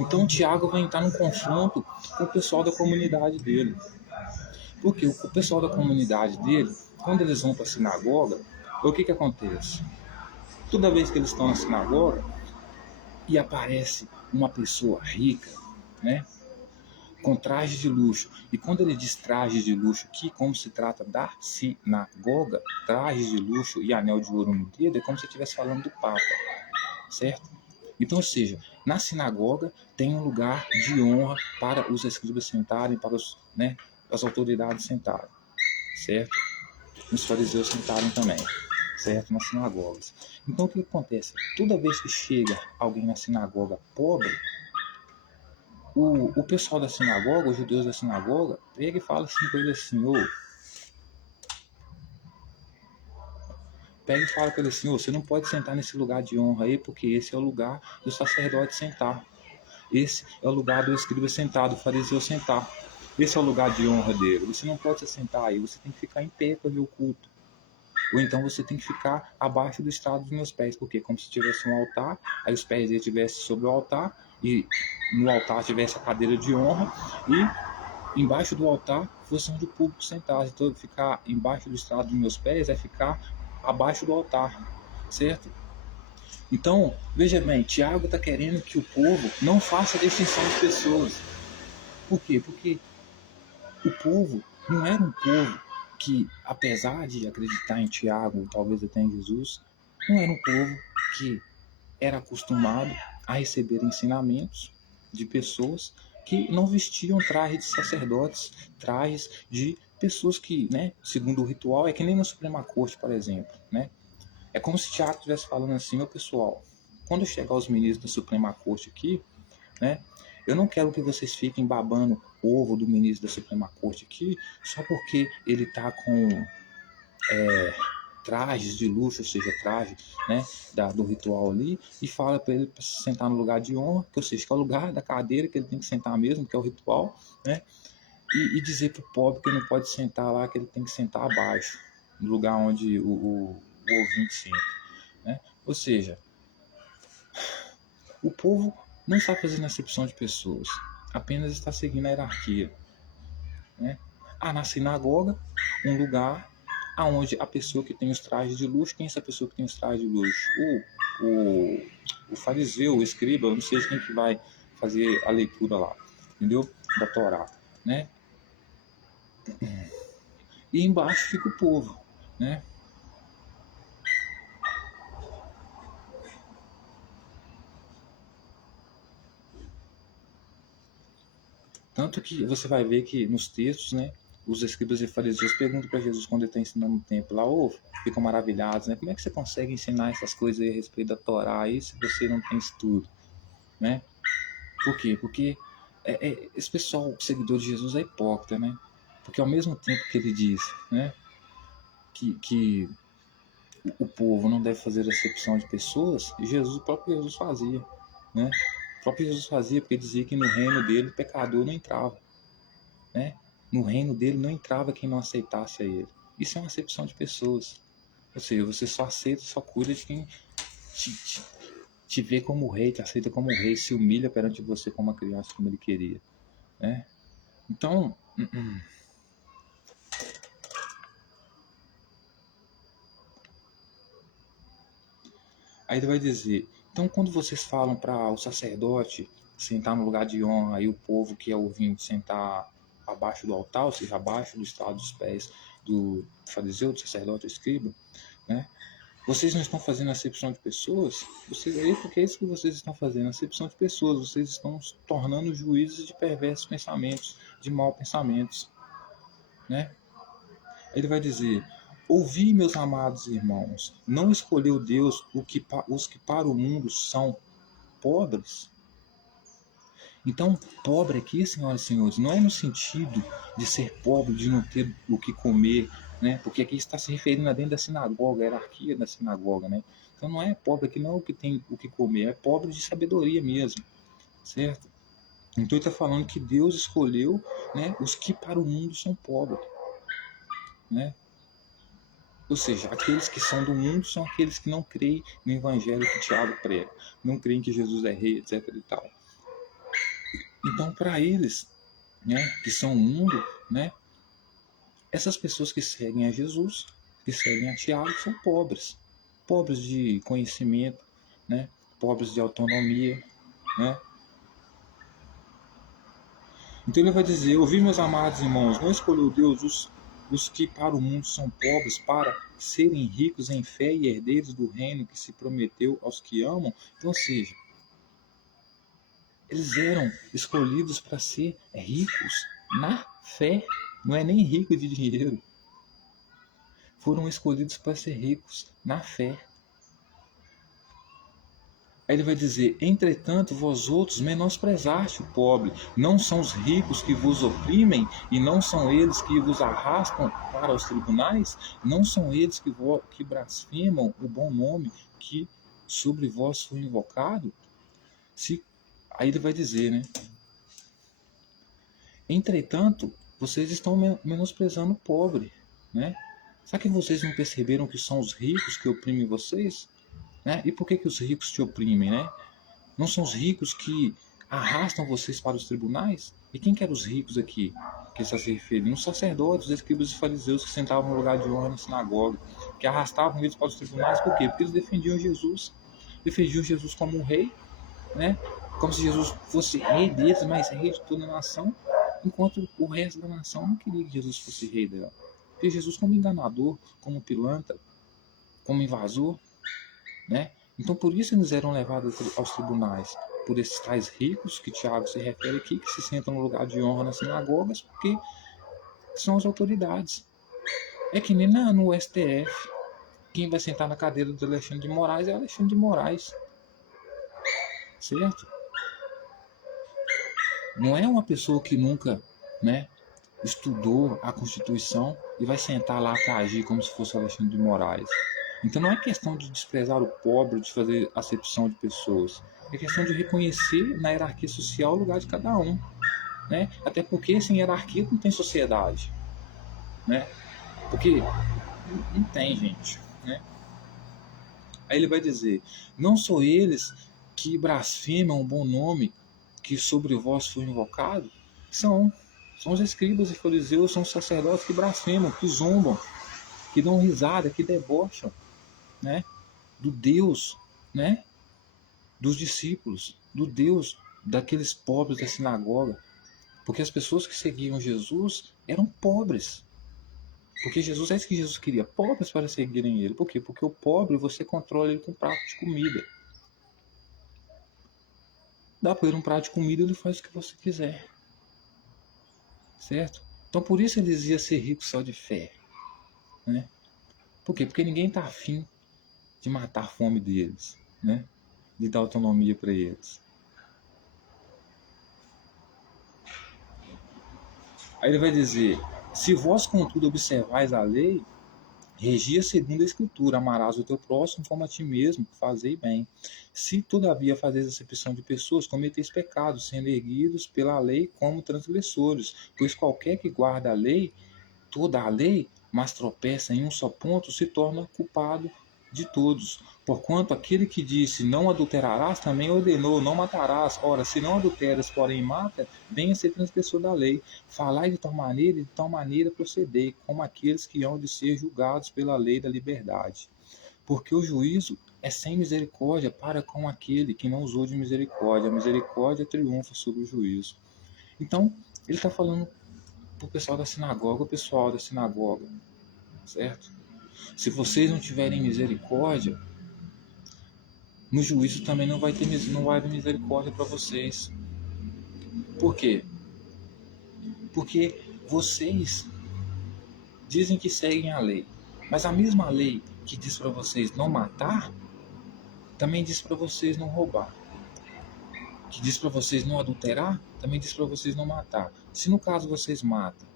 Então Tiago vai entrar num confronto com o pessoal da comunidade dele. Porque o pessoal da comunidade dele, quando eles vão para a sinagoga, o que acontece? Toda vez que eles estão na sinagoga e aparece uma pessoa rica, né, com trajes de luxo, e quando ele diz trajes de luxo aqui, como se trata da sinagoga, trajes de luxo e anel de ouro no dedo, é como se estivesse falando do Papa, certo? Então, ou seja, Na sinagoga tem um lugar de honra para os escribas sentarem, para as autoridades sentarem, certo? Os fariseus sentarem também, certo? Nas sinagogas. Então o que acontece? Toda vez que chega alguém na sinagoga pobre, o pessoal da sinagoga, os judeus da sinagoga, pega e fala assim com ele assim, pega e fala com ele assim, você não pode sentar nesse lugar de honra aí, porque esse é o lugar do sacerdote sentar. Esse é o lugar do escriba sentar, do fariseu sentar. Esse é o lugar de honra dele. Você não pode se sentar aí, você tem que ficar em pé para ver o culto. Ou então você tem que ficar abaixo do estrado dos meus pés, porque como se tivesse um altar, aí os pés dele estivessem sobre o altar, e no altar tivesse a cadeira de honra, e embaixo do altar fosse onde o público sentasse. Então ficar embaixo do estrado dos meus pés é ficar abaixo do altar, certo? Então, veja bem, Tiago está querendo que o povo não faça distinção de pessoas. Por quê? Porque o povo não era um povo que, apesar de acreditar em Tiago, talvez até em Jesus, não era um povo que era acostumado a receber ensinamentos de pessoas que não vestiam trajes de sacerdotes, trajes de pessoas que, segundo o ritual, é que nem na Suprema Corte, por exemplo, É como se Tiago estivesse falando assim, ô pessoal, quando chegar os ministros da Suprema Corte aqui, né, eu não quero que vocês fiquem babando ovo do ministro da Suprema Corte aqui, só porque ele tá com trajes de luxo, ou seja, traje, do ritual ali, e fala para ele para se sentar no lugar de honra, que, ou seja, que é o lugar da cadeira que ele tem que sentar mesmo, que é o ritual, e dizer para o pobre que ele não pode sentar lá, que ele tem que sentar abaixo, no lugar onde o ouvinte senta. Ou seja, o povo não está fazendo acepção de pessoas, apenas está seguindo a hierarquia. Na sinagoga, um lugar onde a pessoa que tem os trajes de luxo, quem é essa pessoa que tem os trajes de luxo? O fariseu, o escriba, eu não sei quem que vai fazer a leitura lá, entendeu? Da Torá, E embaixo fica o povo, Tanto que você vai ver que nos textos, os escribas e fariseus perguntam para Jesus quando ele está ensinando no templo lá, ficam maravilhados, Como é que você consegue ensinar essas coisas aí a respeito da Torá aí se você não tem estudo, Por quê? Porque esse pessoal, seguidor de Jesus, é hipócrita, Porque ao mesmo tempo que ele diz, que o povo não deve fazer acepção de pessoas, o próprio Jesus fazia, O próprio Jesus fazia porque dizia que no reino dele o pecador não entrava, No reino dele não entrava quem não aceitasse a ele. Isso é uma acepção de pessoas. Ou seja, você só aceita, só cuida de quem te vê como rei, te aceita como rei, se humilha perante você como uma criança, como ele queria, Então, aí ele vai dizer, então quando vocês falam para o sacerdote sentar no lugar de honra e o povo que é ouvinte sentar abaixo do altar, ou seja, abaixo do estrado dos pés do fariseu, do sacerdote, do escriba, vocês não estão fazendo acepção de pessoas? Porque é isso que vocês estão fazendo, acepção de pessoas. Vocês estão se tornando juízes de perversos pensamentos, de maus pensamentos, Ele vai dizer, ouvi, meus amados irmãos, não escolheu Deus os que para o mundo são pobres? Então, pobre aqui, senhoras e senhores, não é no sentido de ser pobre, de não ter o que comer, Porque aqui está se referindo a dentro da sinagoga, a hierarquia da sinagoga, Então não é pobre aqui, não é o que tem o que comer, é pobre de sabedoria mesmo, certo? Então ele está falando que Deus escolheu, os que para o mundo são pobres, Ou seja, aqueles que são do mundo são aqueles que não creem no evangelho que Tiago prega, não creem que Jesus é rei, etc. e tal. Então, para eles, que são o mundo, essas pessoas que seguem a Jesus, que seguem a Tiago, são pobres. Pobres de conhecimento, pobres de autonomia. Então ele vai dizer, ouvi, meus amados irmãos, não escolheu Deus os que para o mundo são pobres, para serem ricos em fé e herdeiros do reino que se prometeu aos que amam. Então, ou seja, Eles eram escolhidos para ser ricos na fé. Não é nem rico de dinheiro. Foram escolhidos para ser ricos na fé. Aí ele vai dizer: entretanto, vós outros menosprezaste o pobre. Não são os ricos que vos oprimem, e não são eles que vos arrastam para os tribunais? Não são eles que blasfemam o bom nome que sobre vós foi invocado? Aí ele vai dizer, né? Entretanto, vocês estão menosprezando o pobre, né? Será que vocês não perceberam que são os ricos que oprimem vocês? Né? E por que os ricos te oprimem, né? Não são os ricos que arrastam vocês para os tribunais? E quem que eram os ricos aqui? Que está se referindo? Os sacerdotes, os escribas e fariseus que sentavam no lugar de honra na sinagoga, que arrastavam eles para os tribunais. Por quê? Porque eles defendiam Jesus. Defendiam Jesus como um rei, né? Como se Jesus fosse rei deles, mas rei de toda a nação, enquanto o resto da nação não queria que Jesus fosse rei dela. Porque Jesus como enganador, como pilantra, como invasor, né? Então por isso eles eram levados aos tribunais, por esses tais ricos que Tiago se refere aqui, que se sentam no lugar de honra nas sinagogas, porque são as autoridades. É que nem no STF. Quem vai sentar na cadeira do Alexandre de Moraes é Alexandre de Moraes. Certo? Não é uma pessoa que nunca, né, estudou a Constituição e vai sentar lá para agir como se fosse Alexandre de Moraes. Então não é questão de desprezar o pobre, de fazer acepção de pessoas. É questão de reconhecer na hierarquia social o lugar de cada um. Né? Até porque sem hierarquia não tem sociedade. Né? Porque não tem, gente. Né? Aí ele vai dizer: não são eles que blasfemam o bom nome que sobre vós foi invocado? São os escribas e fariseus, são os sacerdotes que blasfemam, que zombam, que dão risada, que debocham, né? Do Deus, né? Dos discípulos, do Deus daqueles pobres da sinagoga. Porque as pessoas que seguiam Jesus eram pobres. Porque Jesus é isso que Jesus queria, pobres para seguirem ele. Por quê? Porque o pobre você controla ele com um prato de comida. Dá para ele um prato de comida e ele faz o que você quiser. Certo? Então por isso ele dizia ser rico só de fé. Né? Por quê? Porque ninguém está afim de matar a fome deles. Né? De dar autonomia para eles. Aí ele vai dizer: se vós contudo observais a lei, regia segundo a Escritura, amarás o teu próximo como a ti mesmo, fazei bem. Se todavia fazeis acepção de pessoas, cometeis pecados, sendo erguidos pela lei como transgressores. Pois qualquer que guarda a lei, toda a lei, mas tropeça em um só ponto, se torna culpado de todos. Porquanto aquele que disse não adulterarás, também ordenou não matarás. Ora, se não adulteras, porém mata, venha ser transgressor da lei. Falai de tal maneira e de tal maneira procedei, como aqueles que hão de ser julgados pela lei da liberdade. Porque o juízo é sem misericórdia para com aquele que não usou de misericórdia. A misericórdia triunfa sobre o juízo. Então, ele está falando para o pessoal da sinagoga, certo? Se vocês não tiverem misericórdia, no juízo também não vai haver misericórdia para vocês. Por quê? Porque vocês dizem que seguem a lei, mas a mesma lei que diz para vocês não matar, também diz para vocês não roubar. Que diz para vocês não adulterar, também diz para vocês não matar. Se no caso vocês matam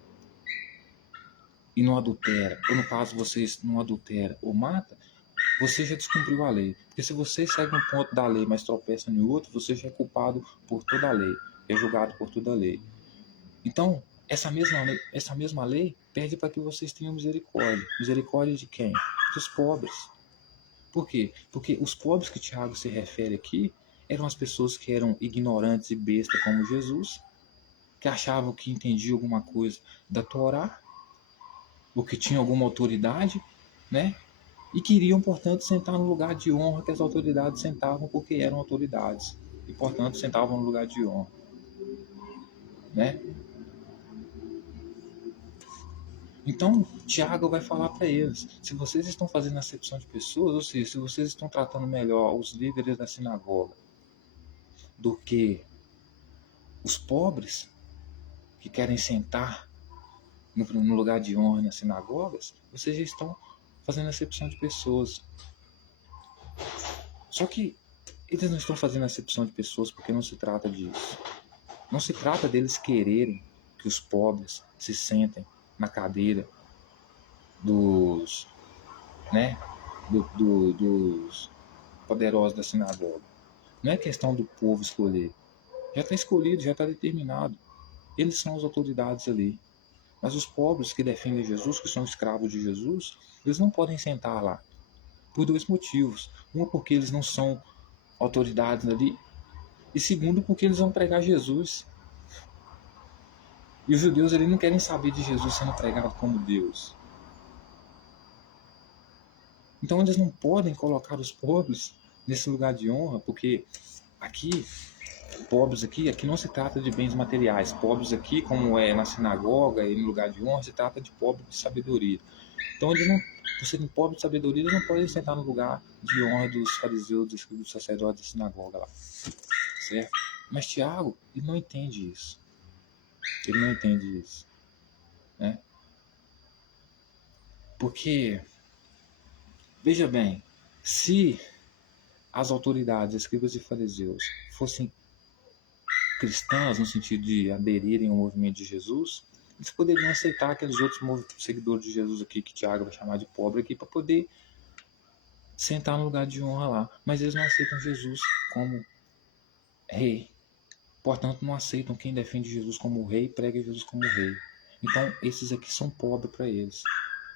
e não adultera, ou no caso vocês não adultera ou mata, você já descumpriu a lei. Porque se você segue um ponto da lei, mas tropeça em outro, você já é culpado por toda a lei, é julgado por toda a lei. Então, essa mesma lei pede para que vocês tenham misericórdia. Misericórdia de quem? Dos pobres. Por quê? Porque os pobres que Tiago se refere aqui eram as pessoas que eram ignorantes e bestas como Jesus, que achavam que entendiam alguma coisa da Torá, ou que tinham alguma autoridade, né? E queriam, portanto, sentar no lugar de honra que as autoridades sentavam, porque eram autoridades. E, portanto, sentavam no lugar de honra. Né? Então, Tiago vai falar para eles: se vocês estão fazendo acepção de pessoas, ou seja, se vocês estão tratando melhor os líderes da sinagoga do que Os pobres que querem sentar no lugar de honra nas sinagogas, vocês já estão fazendo acepção de pessoas. Só que eles não estão fazendo acepção de pessoas porque não se trata disso. Não se trata deles quererem que os pobres se sentem na cadeira dos, né, dos poderosos da sinagoga. Não é questão do povo escolher. Já está escolhido, já está determinado. Eles são as autoridades ali. Mas os pobres que defendem Jesus, que são escravos de Jesus, eles não podem sentar lá. Por dois motivos. Um, porque eles não são autoridades ali. E segundo, porque eles vão pregar Jesus. E os judeus ali não querem saber de Jesus sendo pregado como Deus. Então eles não podem colocar os pobres nesse lugar de honra, porque aqui, pobres aqui não se trata de bens materiais. Pobres aqui, como é na sinagoga e no lugar de honra, se trata de pobre de sabedoria. Então eles não, por serem pobres de sabedoria, eles não podem sentar no lugar de honra dos fariseus, dos sacerdotes da sinagoga lá. Certo? Mas Tiago, ele não entende isso. Ele não entende isso. Né? Porque, veja bem, se as autoridades, escribas e fariseus, fossem cristãs no sentido de aderirem ao movimento de Jesus, eles poderiam aceitar aqueles outros seguidores de Jesus aqui, que Tiago vai chamar de pobre aqui, para poder sentar no lugar de honra lá. Mas eles não aceitam Jesus como rei. Portanto, não aceitam quem defende Jesus como rei e prega Jesus como rei. Então, esses aqui são pobres para eles.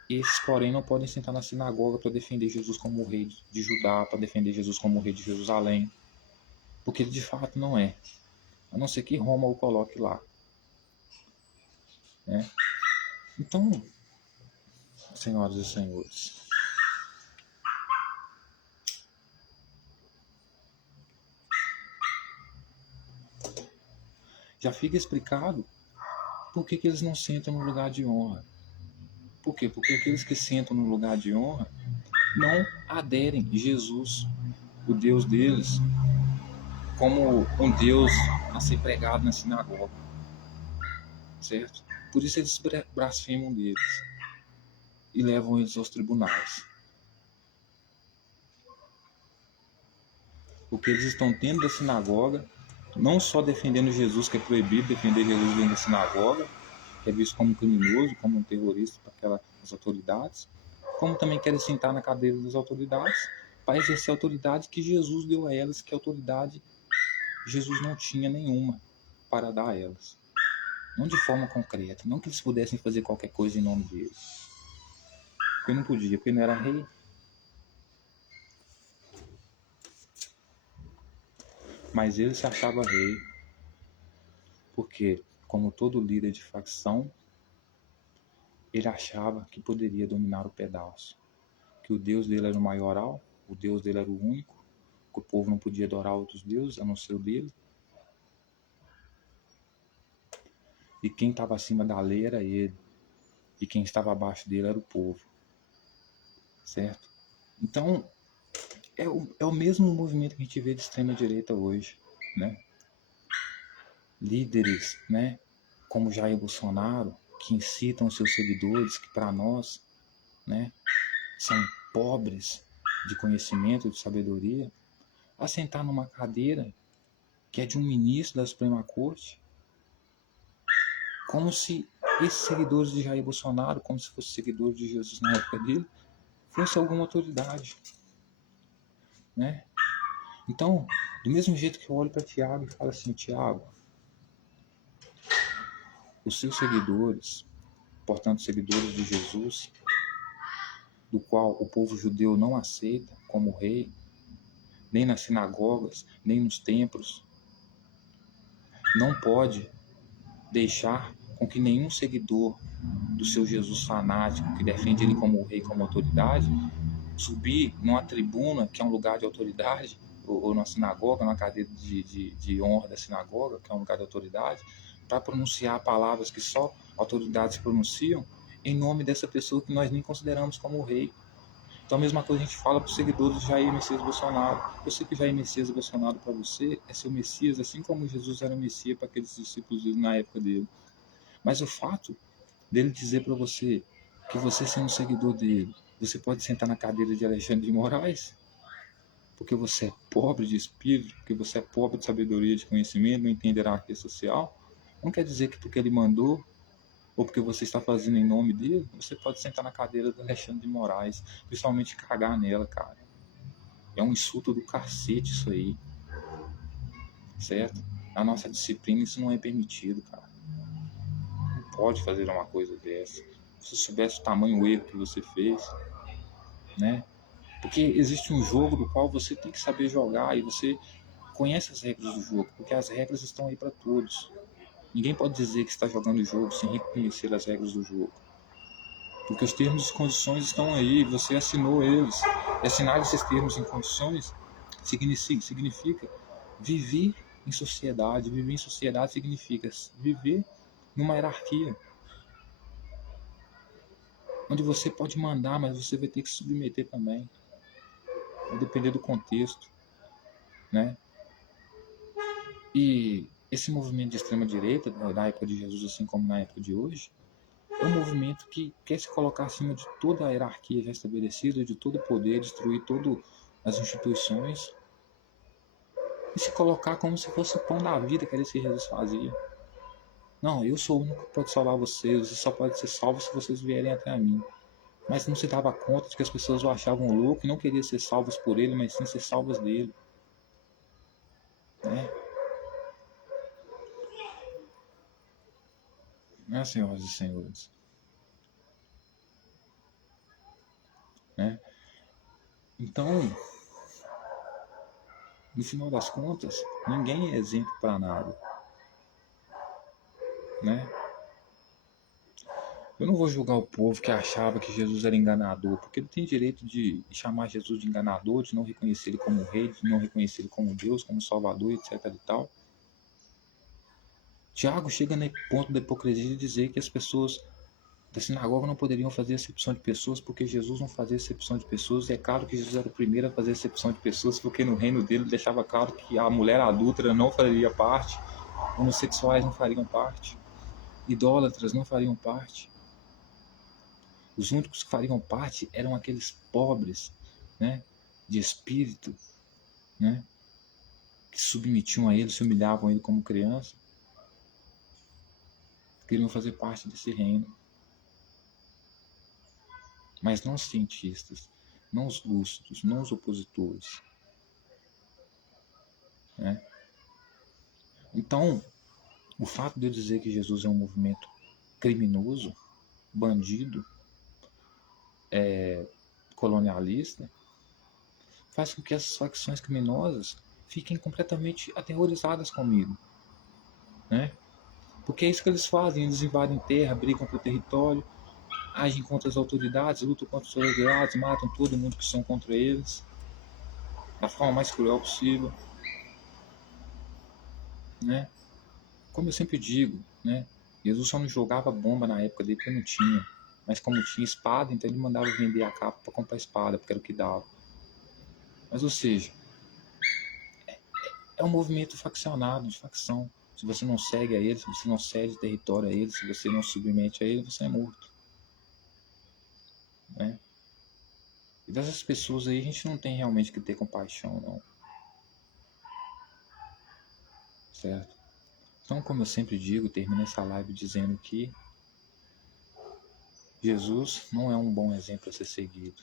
Esses, porém, não podem sentar na sinagoga para defender Jesus como rei de Judá, para defender Jesus como rei de Jerusalém, porque ele de fato não é. A não ser que Roma o coloque lá. Né? Então, senhoras e senhores, já fica explicado por que eles não sentam no lugar de honra. Por quê? Porque aqueles que sentam no lugar de honra não aderem a Jesus, o Deus deles, como um Deus a ser pregado na sinagoga. Certo? Por isso eles blasfemam deles e levam eles aos tribunais. Porque eles estão dentro da sinagoga, não só defendendo Jesus, que é proibido defender Jesus dentro da sinagoga, que é visto como um criminoso, como um terrorista para aquelas autoridades, como também querem sentar na cadeira das autoridades para exercer a autoridade que Jesus deu a elas, que a autoridade Jesus não tinha nenhuma para dar a elas. Não de forma concreta, não que eles pudessem fazer qualquer coisa em nome dele. Porque não podia, porque não era rei. Mas ele se achava rei, porque, como todo líder de facção, ele achava que poderia dominar o pedaço, que o Deus dele era o maioral, o Deus dele era o único, que o povo não podia adorar outros deuses a não ser o dele, e quem estava acima da lei era ele, e quem estava abaixo dele era o povo, certo? Então, é o mesmo movimento que a gente vê de extrema direita hoje, né? Líderes, né, como Jair Bolsonaro, que incitam seus seguidores, que para nós, né, são pobres de conhecimento, de sabedoria, a sentar numa cadeira que é de um ministro da Suprema Corte, como se esses seguidores de Jair Bolsonaro, como se fossem seguidores de Jesus na época dele, fosse alguma autoridade, né? Então, do mesmo jeito que eu olho para Tiago e falo assim, Tiago, os seus seguidores, portanto, seguidores de Jesus, do qual o povo judeu não aceita como rei, nem nas sinagogas, nem nos templos, não pode deixar com que nenhum seguidor do seu Jesus fanático, que defende ele como rei, como autoridade, subir numa tribuna, que é um lugar de autoridade, ou na sinagoga, na cadeira de honra da sinagoga, que é um lugar de autoridade, para pronunciar palavras que só autoridades pronunciam, em nome dessa pessoa que nós nem consideramos como rei. Então a mesma coisa a gente fala para os seguidores de Jair Messias Bolsonaro. Eu sei que Jair Messias Bolsonaro para você é seu Messias, assim como Jesus era Messias para aqueles discípulos dele na época dele. Mas o fato dele dizer para você que você sendo um seguidor dele, você pode sentar na cadeira de Alexandre de Moraes, porque você é pobre de espírito, porque você é pobre de sabedoria, de conhecimento, não entende a hierarquia social, não quer dizer que porque ele mandou ou porque você está fazendo em nome dele, você pode sentar na cadeira do Alexandre de Moraes, principalmente cagar nela, cara. É um insulto do cacete isso aí, certo? Na nossa disciplina isso não é permitido, cara. Não pode fazer uma coisa dessa. Se soubesse o tamanho erro que você fez, né? Porque existe um jogo do qual você tem que saber jogar e você conhece as regras do jogo, porque as regras estão aí para todos. Ninguém pode dizer que está jogando o jogo sem reconhecer as regras do jogo. Porque os termos e condições estão aí, você assinou eles. E assinar esses termos e condições significa viver em sociedade. Viver em sociedade significa viver numa hierarquia. Onde você pode mandar, mas você vai ter que se submeter também. Vai depender do contexto, né? E esse movimento de extrema-direita, na época de Jesus, assim como na época de hoje, é um movimento que quer se colocar acima de toda a hierarquia já estabelecida, de todo o poder, destruir todas as instituições e se colocar como se fosse o pão da vida que era isso que Jesus fazia. Não, eu sou o único que pode salvar vocês, vocês só podem ser salvos se vocês vierem até a mim. Mas não se dava conta de que as pessoas o achavam louco e não queriam ser salvos por ele, mas sim ser salvos dele. Né? Né, senhoras e senhores? Né? Então, no final das contas, ninguém é exemplo para nada. Né? Eu não vou julgar o povo que achava que Jesus era enganador, porque ele tem direito de chamar Jesus de enganador, de não reconhecer ele como rei, de não reconhecer ele como Deus, como Salvador, etc. e tal. Tiago chega no ponto da hipocrisia de dizer que as pessoas da sinagoga não poderiam fazer acepção de pessoas porque Jesus não fazia acepção de pessoas. E é claro que Jesus era o primeiro a fazer acepção de pessoas, porque no reino dele deixava claro que a mulher adúltera não faria parte, homossexuais não fariam parte, idólatras não fariam parte. Os únicos que fariam parte eram aqueles pobres, né, de espírito, né, que submetiam a ele, se humilhavam a ele como criança, queriam fazer parte desse reino. Mas não os cientistas, não os lúcidos, não os opositores. Né? Então, o fato de eu dizer que Jesus é um movimento criminoso, bandido, colonialista, faz com que essas facções criminosas fiquem completamente aterrorizadas comigo. Né? Porque é isso que eles fazem, eles invadem terra, brigam por território, agem contra as autoridades, lutam contra os soldados, matam todo mundo que são contra eles, da forma mais cruel possível. Né? Como eu sempre digo, né? Jesus só não jogava bomba na época dele porque não tinha. Mas como tinha espada, então ele mandava vender a capa para comprar espada, porque era o que dava. Mas, ou seja, é um movimento faccionado, de facção. Se você não segue a ele, se você não cede território a ele, se você não submete a ele, você é morto. Né? E dessas pessoas aí a gente não tem realmente que ter compaixão, não. Certo? Então, como eu sempre digo, termino essa live dizendo que Jesus não é um bom exemplo a ser seguido.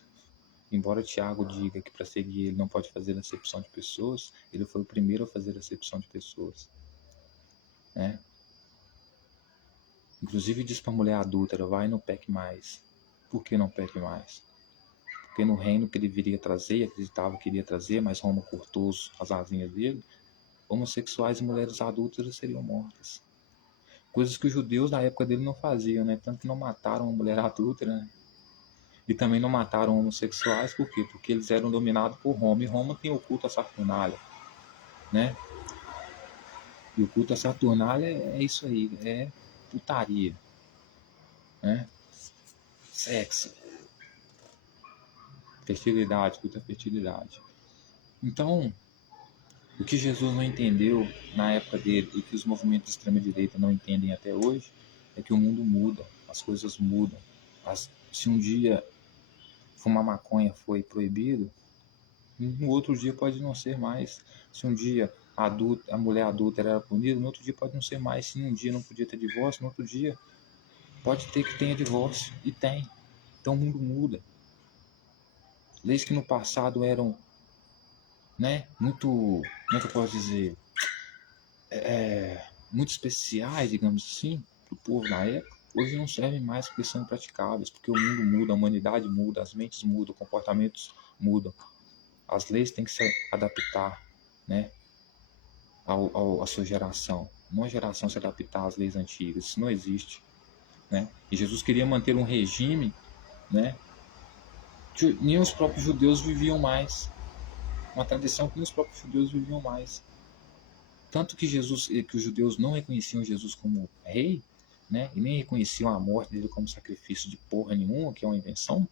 Embora Tiago diga que para seguir ele não pode fazer acepção de pessoas, ele foi o primeiro a fazer acepção de pessoas. Né? Inclusive diz para a mulher adúltera, vai e não peque mais. Por que não peque mais? Porque no reino que ele viria trazer, acreditava que iria trazer, mas Roma cortou as asinhas dele, homossexuais e mulheres adúlteras seriam mortas. Coisas que os judeus na época dele não faziam, né? Tanto que não mataram uma mulher adúltera, né? E também não mataram homossexuais, por quê? Porque eles eram dominados por Roma, e Roma tem o culto à Saturnália, né? E o culto à Saturnália é isso aí, é putaria, né? Sexo. Fertilidade, culto à fertilidade. Então, o que Jesus não entendeu na época dele e que os movimentos de extrema-direita não entendem até hoje é que o mundo muda, as coisas mudam. Se um dia fumar maconha foi proibido, no outro dia pode não ser mais. Se um dia a mulher adulta era punida, no outro dia pode não ser mais. Se um dia não podia ter divórcio, no outro dia pode ter que tenha divórcio. E tem. Então o mundo muda. Leis que no passado eram, né, muito, como é que eu posso dizer, muito especiais, digamos assim, para o povo na época, hoje não servem mais porque são impraticáveis, porque o mundo muda, a humanidade muda, as mentes mudam, comportamentos mudam. As leis têm que se adaptar, né, à sua geração. Não a geração se adaptar às leis antigas, isso não existe. Né? E Jesus queria manter um regime, né, que nem os próprios judeus viviam mais. Uma tradição que nem os próprios judeus viviam mais. Tanto que que os judeus não reconheciam Jesus como rei, né, e nem reconheciam a morte dele como sacrifício de porra nenhuma, que é uma invenção,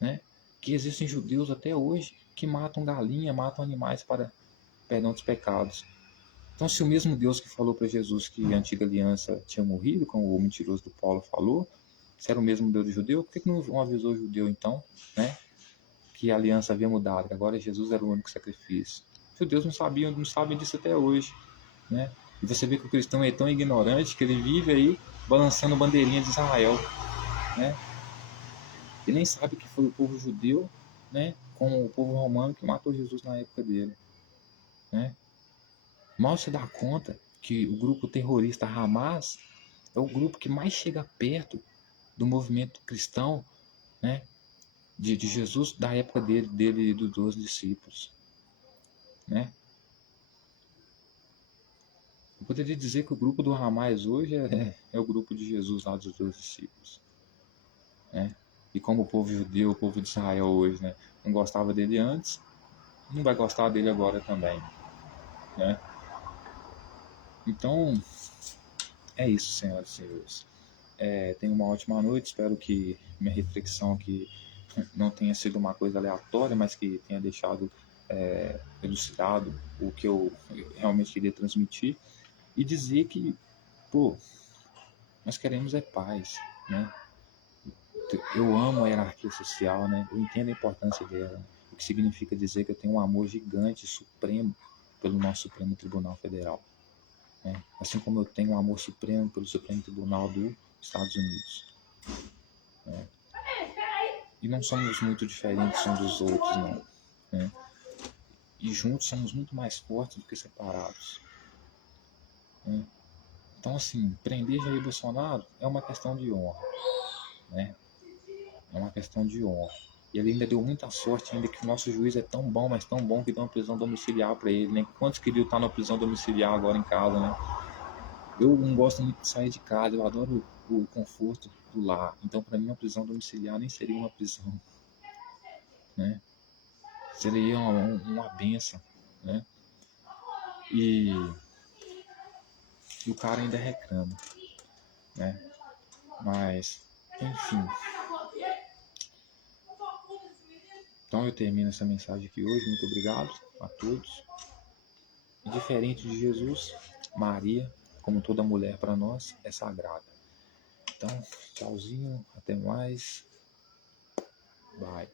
né, que existem judeus até hoje que matam galinha, matam animais para perdão dos pecados. Então, se o mesmo Deus que falou para Jesus que a antiga aliança tinha morrido, como o mentiroso do Paulo falou, se era o mesmo Deus do judeu, por que não avisou o judeu então, né, que a aliança havia mudado, que agora Jesus era o único sacrifício? Os judeus não sabiam, não sabem disso até hoje, né? E você vê que o cristão é tão ignorante que ele vive aí balançando bandeirinha de Israel, né? E nem sabe que foi o povo judeu, né, com o povo romano que matou Jesus na época dele, né? Mal se dá conta que o grupo terrorista Hamas é o grupo que mais chega perto do movimento cristão, né, de Jesus da época dele e dos 12 discípulos, né? Eu poderia dizer que o grupo do Hamas hoje é o grupo de Jesus lá dos 12 discípulos, né? E como o povo judeu, o povo de Israel hoje, né, não gostava dele antes, não vai gostar dele agora também, né? Então, é isso, senhoras e senhores. Tenha uma ótima noite, espero que minha reflexão aqui não tenha sido uma coisa aleatória, mas que tenha deixado elucidado o que eu realmente queria transmitir e dizer que, pô, nós queremos paz, né? Eu amo a hierarquia social, né? Eu entendo a importância dela, o que significa dizer que eu tenho um amor gigante, supremo, pelo nosso Supremo Tribunal Federal, né? Assim como eu tenho um amor supremo pelo Supremo Tribunal dos Estados Unidos, né? E não somos muito diferentes uns dos outros, não, né? E juntos somos muito mais fortes do que separados, né? Então, assim, prender Jair Bolsonaro é uma questão de honra, né? É uma questão de honra. E ele ainda deu muita sorte, ainda que o nosso juiz é tão bom, mas tão bom que deu uma prisão domiciliar para ele, né? Quantos queriam estar na prisão domiciliar agora em casa, né? Eu não gosto muito de sair de casa, eu adoro o conforto do lar. Então, para mim, uma prisão domiciliar nem seria uma prisão, né? Seria uma benção, né? E, e o cara ainda reclama, né? Mas, enfim. Então eu termino essa mensagem aqui hoje. Muito obrigado a todos. E diferente de Jesus, Maria, como toda mulher para nós, é sagrada. Então, tchauzinho, até mais. Bye.